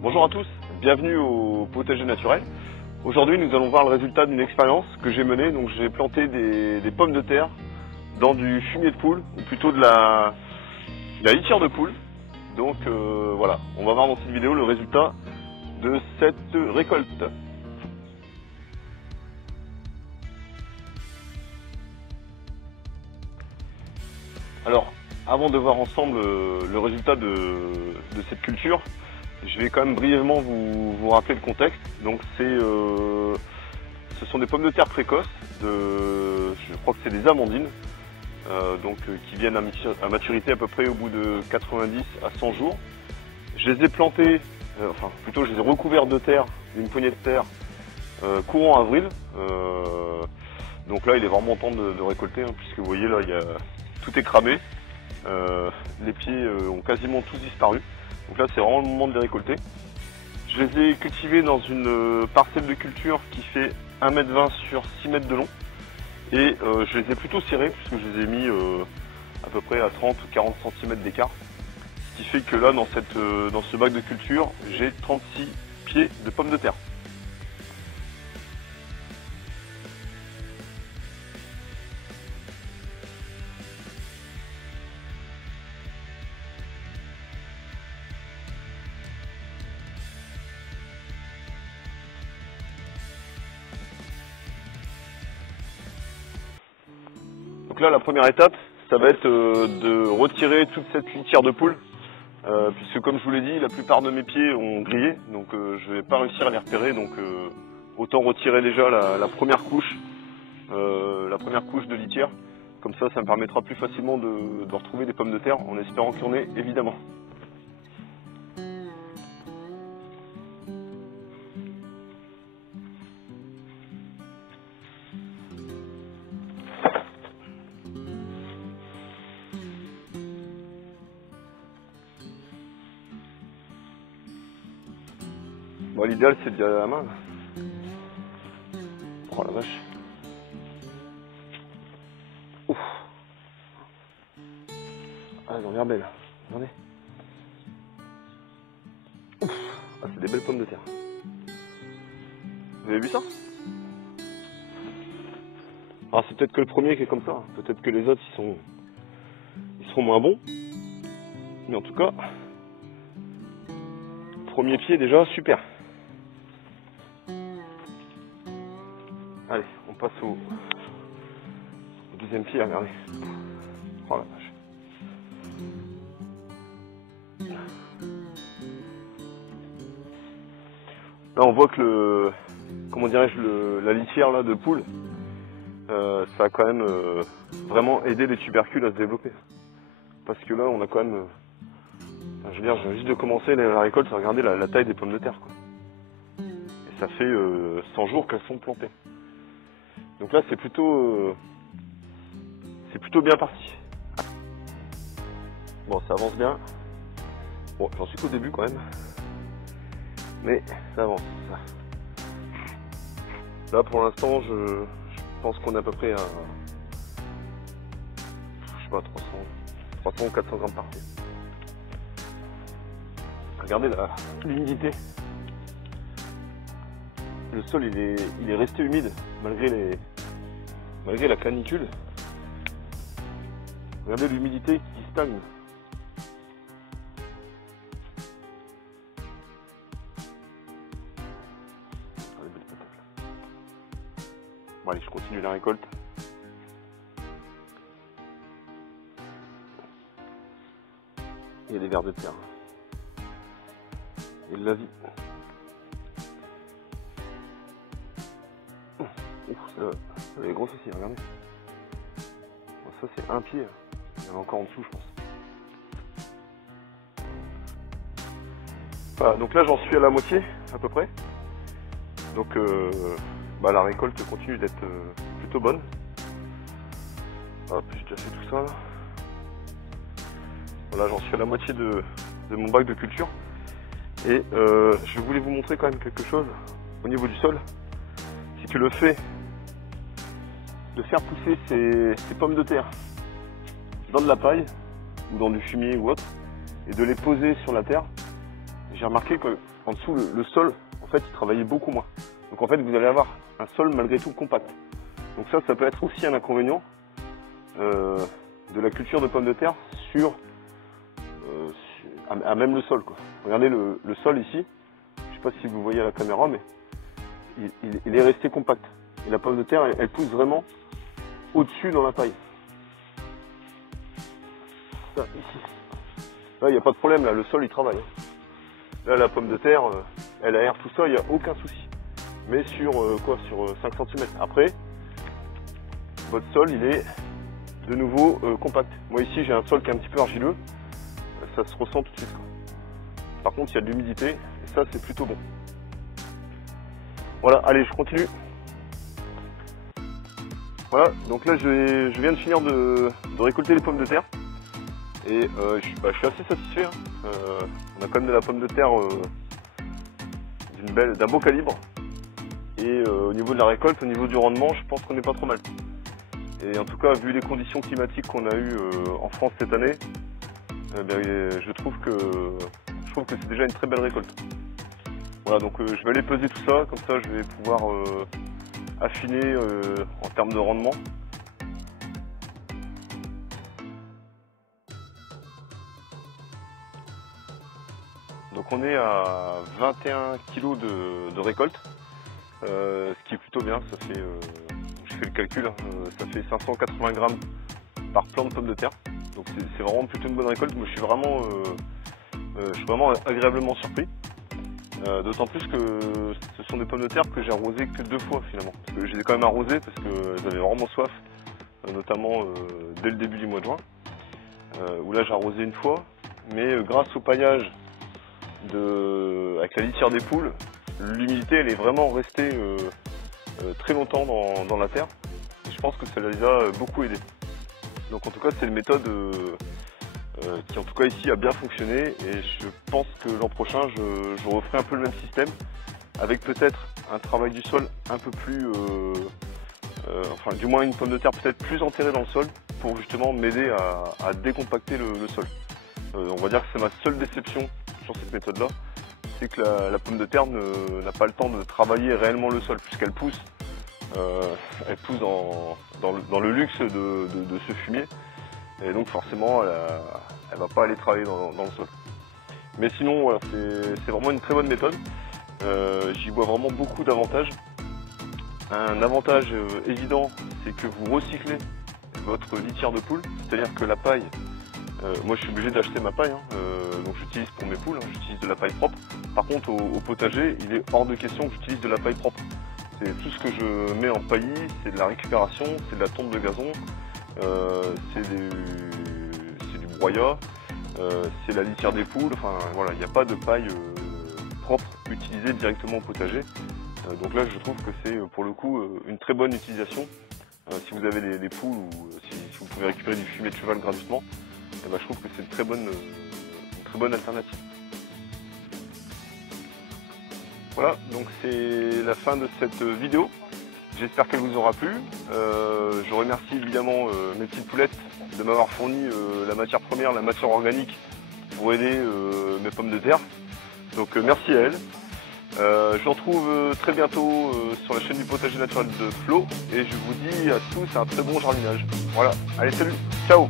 Bonjour à tous, bienvenue au potager naturel. Aujourd'hui nous allons voir le résultat d'une expérience que j'ai menée. Donc j'ai planté des pommes de terre dans du fumier de poule, ou plutôt de la litière de poule. Donc voilà, on va voir dans cette vidéo le résultat de cette récolte. Alors, avant de voir ensemble le résultat de cette culture, je vais quand même brièvement vous rappeler le contexte. Donc ce sont des pommes de terre précoces, je crois que c'est des amandines, qui viennent à maturité à peu près au bout de 90 à 100 jours. Je les ai plantées, je les ai recouvertes de terre, d'une poignée de terre, courant avril. Donc là il est vraiment temps de récolter, puisque vous voyez là tout est cramé. Les pieds ont quasiment tous disparu. Donc là c'est vraiment le moment de les récolter. Je les ai cultivés dans une parcelle de culture qui fait 1,20 m sur 6 mètres de long. Et je les ai plutôt serrés puisque je les ai mis à peu près à 30 ou 40 cm d'écart. Ce qui fait que là dans ce bac de culture, j'ai 36 pieds de pommes de terre. Donc là, la première étape, ça va être de retirer toute cette litière de poule, puisque comme je vous l'ai dit, la plupart de mes pieds ont grillé, donc je ne vais pas réussir à les repérer, donc autant retirer déjà la première couche de litière. Comme ça me permettra plus facilement de retrouver des pommes de terre, en espérant qu'il y en ait évidemment. Bon, l'idéal c'est d'y aller à la main. Oh la vache. Ouf. Ah, elles ont l'air belles. Regardez. Ouf. Ah, c'est des belles pommes de terre. Vous avez vu ça? Alors c'est peut-être que le premier qui est comme ça. Peut-être que les autres ils seront moins bons. Mais en tout cas, premier pied déjà super. Allez, on passe au deuxième pied, regardez. Oh la vache. Là on voit que la litière là, de poule, ça a quand même vraiment aidé les tubercules à se développer. Parce que là on a quand même, je viens juste de commencer la récolte, regardez la taille des pommes de terre, quoi. Et ça fait 100 jours qu'elles sont plantées. Donc là c'est plutôt bien parti. Bon, ça avance bien. Bon, j'en suis qu'au début quand même. Mais ça avance. Là pour l'instant je pense qu'on est à peu près à, je sais pas, 300 ou 400 grammes par pied. Regardez l'humidité. Le sol il est resté humide malgré la canicule. Regardez l'humidité qui stagne. Bon allez, je continue la récolte. Il y a des vers de terre. Et de la vie. Ouf, elle est grosse aussi, regardez. Bon, ça c'est un pied. Il y en a encore en dessous, je pense. Voilà, donc là j'en suis à la moitié, à peu près. Donc la récolte continue d'être plutôt bonne. Hop, j'ai déjà fait tout ça là. Voilà, j'en suis à la moitié de mon bac de culture. Et je voulais vous montrer quand même quelque chose au niveau du sol. C'est que le fait de faire pousser ces pommes de terre dans de la paille ou dans du fumier ou autre, et de les poser sur la terre, j'ai remarqué que en dessous le sol, en fait, il travaillait beaucoup moins. Donc en fait, vous allez avoir un sol malgré tout compact. Donc ça peut être aussi un inconvénient de la culture de pommes de terre à même le sol, quoi. Regardez le sol ici, je sais pas si vous voyez à la caméra, mais il est resté compact. Et la pomme de terre, elle pousse vraiment au-dessus dans la paille. Là, ici. Là, il n'y a pas de problème, là, le sol il travaille. Là, la pomme de terre, elle aère tout ça, il n'y a aucun souci. Mais sur sur 5 cm. Après, votre sol, il est de nouveau compact. Moi ici, j'ai un sol qui est un petit peu argileux. Ça se ressent tout de suite, quoi. Par contre, il y a de l'humidité, et ça, c'est plutôt bon. Voilà, allez, je continue. Voilà, donc là, je viens de finir de récolter les pommes de terre. Et je suis assez satisfait. Hein. On a quand même de la pomme de terre d'un beau calibre. Et au niveau de la récolte, au niveau du rendement, je pense qu'on n'est pas trop mal. Et en tout cas, vu les conditions climatiques qu'on a eues en France cette année, je trouve que c'est déjà une très belle récolte. Voilà, donc je vais aller peser tout ça, comme ça je vais pouvoir affiner en termes de rendement. Donc on est à 21 kg de récolte, ce qui est plutôt bien. Ça fait, je fais le calcul, ça fait 580 grammes par plant de pommes de terre. Donc c'est vraiment plutôt une bonne récolte. Moi je suis vraiment agréablement surpris. D'autant plus que ce sont des pommes de terre que j'ai arrosées que 2 fois finalement. Parce que je les ai quand même arrosées parce qu'elles avaient vraiment soif, notamment dès le début du mois de juin, où là j'ai arrosé une fois. Mais grâce au paillage avec la litière des poules, l'humidité elle est vraiment restée très longtemps dans la terre. Et je pense que ça les a beaucoup aidés. Donc en tout cas c'est une méthode qui en tout cas ici a bien fonctionné, et je pense que l'an prochain je referai un peu le même système avec peut-être un travail du sol un peu plus, enfin du moins une pomme de terre peut-être plus enterrée dans le sol pour justement m'aider à décompacter le sol. On va dire que c'est ma seule déception sur cette méthode là, c'est que la pomme de terre n'a pas le temps de travailler réellement le sol puisqu'elle pousse. Elle pousse dans le luxe de ce fumier, et donc forcément elle va pas aller travailler dans le sol. Mais sinon voilà, c'est vraiment une très bonne méthode. J'y vois vraiment beaucoup d'avantages. Un avantage évident, c'est que vous recyclez votre litière de poule, c'est-à-dire que la paille, moi je suis obligé d'acheter ma paille, donc j'utilise pour mes poules, j'utilise de la paille propre. Par contre au potager, il est hors de question que j'utilise de la paille propre. C'est tout ce que je mets en paillis, c'est de la récupération, c'est de la tonte de gazon, c'est du broyat, c'est la litière des poules. Enfin voilà, il n'y a pas de paille propre utilisée directement au potager. Donc là, je trouve que c'est pour le coup une très bonne utilisation. Si vous avez des poules ou si vous pouvez récupérer du fumier de cheval gratuitement, je trouve que c'est une très bonne alternative. Voilà, donc c'est la fin de cette vidéo. J'espère qu'elle vous aura plu. Je remercie évidemment mes petites poulettes de m'avoir fourni la matière première, la matière organique pour aider mes pommes de terre. Donc merci à elles. Je vous retrouve très bientôt sur la chaîne du potager naturel de Flo, et je vous dis à tous un très bon jardinage. Voilà, allez salut, ciao!